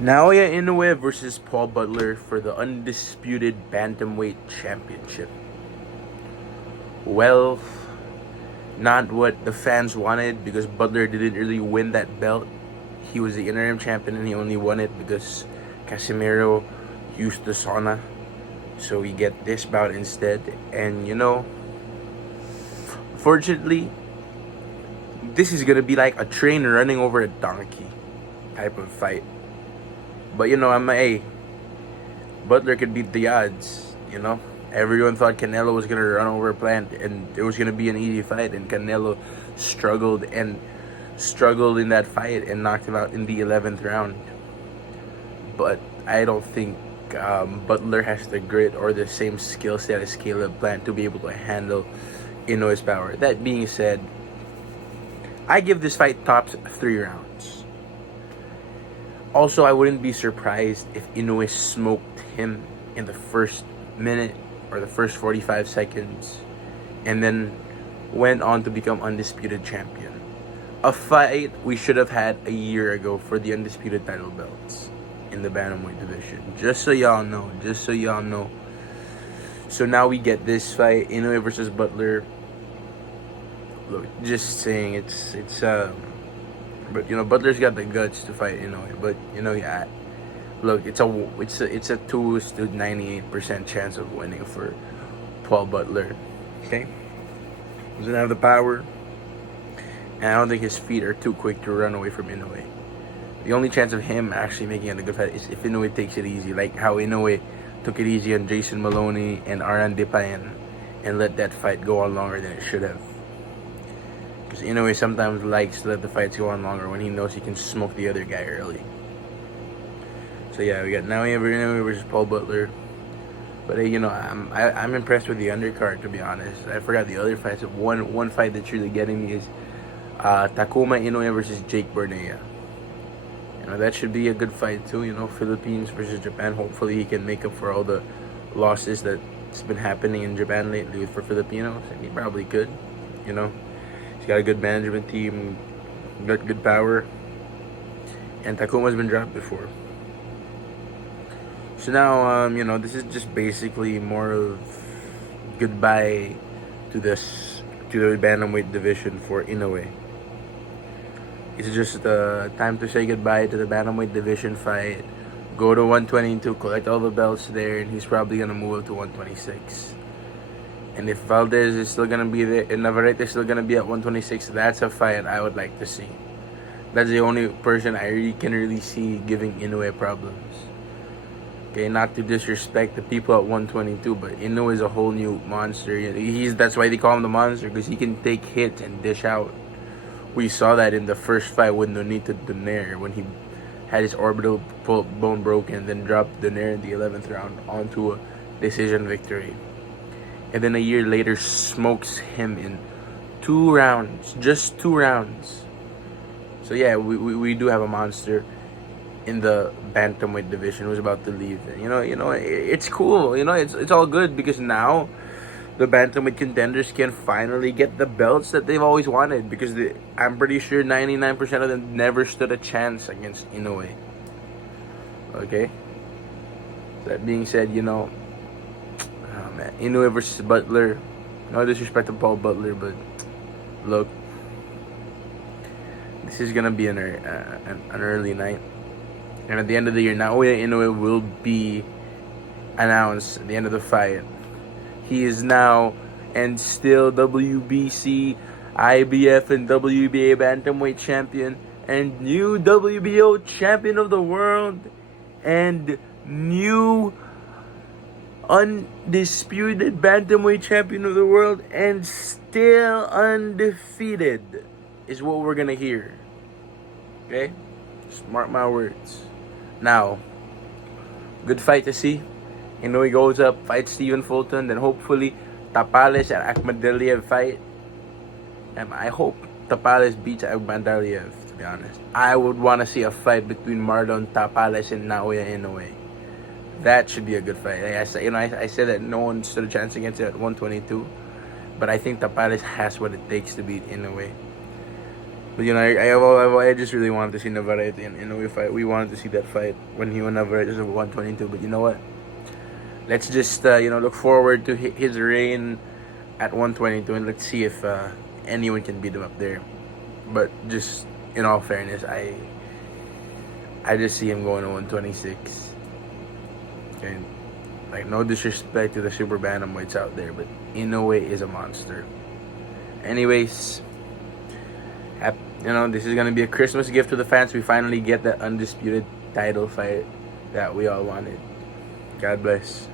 Naoya Inoue versus Paul Butler for the undisputed bantamweight championship. Well, not what the fans wanted because Butler didn't really win that belt. He was the interim champion and he only won it because Casemiro used the sauna. So we get this bout instead. And fortunately, this is gonna be like a train running over a donkey type of fight. But Butler could beat the odds. Everyone thought Canelo was gonna run over a plant and it was gonna be an easy fight, and Canelo struggled in that fight and knocked him out in the 11th round. But I don't think Butler has the grit or the same skill set as Caleb Plant to be able to handle Inoue's power. That being said, I give this fight tops 3 rounds. Also, I wouldn't be surprised if Inoue smoked him in the first minute or the first 45 seconds and then went on to become undisputed champion. A fight we should have had a year ago for the undisputed title belts in the bantamweight division. Just so y'all know. So now we get this fight, Inoue versus Butler. Look, just saying, but Butler's got the guts to fight Inoue. But yeah, look, it's a 2 to 98% chance of winning for Paul Butler. Okay, he doesn't have the power, and I don't think his feet are too quick to run away from Inoue. The only chance of him actually making it a good fight is if Inoue takes it easy, like how Inoue took it easy on Jason Maloney and Aran Depayan and let that fight go on longer than it should have. Because Inoue sometimes likes to let the fights go on longer when he knows he can smoke the other guy early. So yeah, we got Naoya Inoue versus Paul Butler. But hey, I'm impressed with the undercard, to be honest. I forgot the other fights. One fight that's really getting me is Takuma Inoue versus Jake Bernea. That should be a good fight too. Philippines versus Japan. Hopefully he can make up for all the losses that's been happening in Japan lately for Filipinos, and he probably could. He's got a good management team, got good power, and Takuma's been dropped before. So now, this is just basically more of goodbye to the bantamweight division for Inoue. It's just time to say goodbye to the bantamweight division fight. Go to 122, collect all the belts there, and he's probably gonna move up to 126. And if Valdez is still gonna be there, and Navarrete is still gonna be at 126, that's a fight I would like to see. That's the only person I can really see giving Inoue problems. Okay, not to disrespect the people at 122, but Inoue is a whole new monster. That's why they call him the monster, because he can take hits and dish out. We saw that in the first fight with Nonito Donaire when he had his orbital bone broken and then dropped Donaire in the 11th round onto a decision victory. And then a year later smokes him in 2 rounds. Just 2 rounds. So yeah, we do have a monster in the bantamweight division who's about to leave. And, it's cool. It's all good because now the bantamweight contenders can finally get the belts that they've always wanted, because I'm pretty sure 99% of them never stood a chance against Inoue. Okay? That being said, oh man, Inoue versus Butler. No disrespect to Paul Butler, but look, this is gonna be an early night. And at the end of the year, Naoya Inoue will be announced at the end of the fight. He is now and still WBC, IBF, and WBA bantamweight champion, and new WBO champion of the world, and new undisputed bantamweight champion of the world, and still undefeated is what we're gonna hear. Okay? Mark my words. Now, good fight to see. Inoue goes up, fights Stephen Fulton, then hopefully Tapales and Akhmadaliev fight. And I hope Tapales beats Akhmadaliev, to be honest. I would want to see a fight between Marlon Tapales and Naoya Inoue. That should be a good fight. I said that no one stood a chance against it at 122, but I think Tapales has what it takes to beat Inoue. But I just really wanted to see Navarrete and Inoue fight. We wanted to see that fight when he won Navarrete at 122. But you know what? Let's just look forward to his reign at 122, and let's see if anyone can beat him up there. But just in all fairness, I just see him going to 126. And like, no disrespect to the super bantamweights out there, but Inoue is a monster. Anyways, this is gonna be a Christmas gift to the fans. We finally get that undisputed title fight that we all wanted. God bless.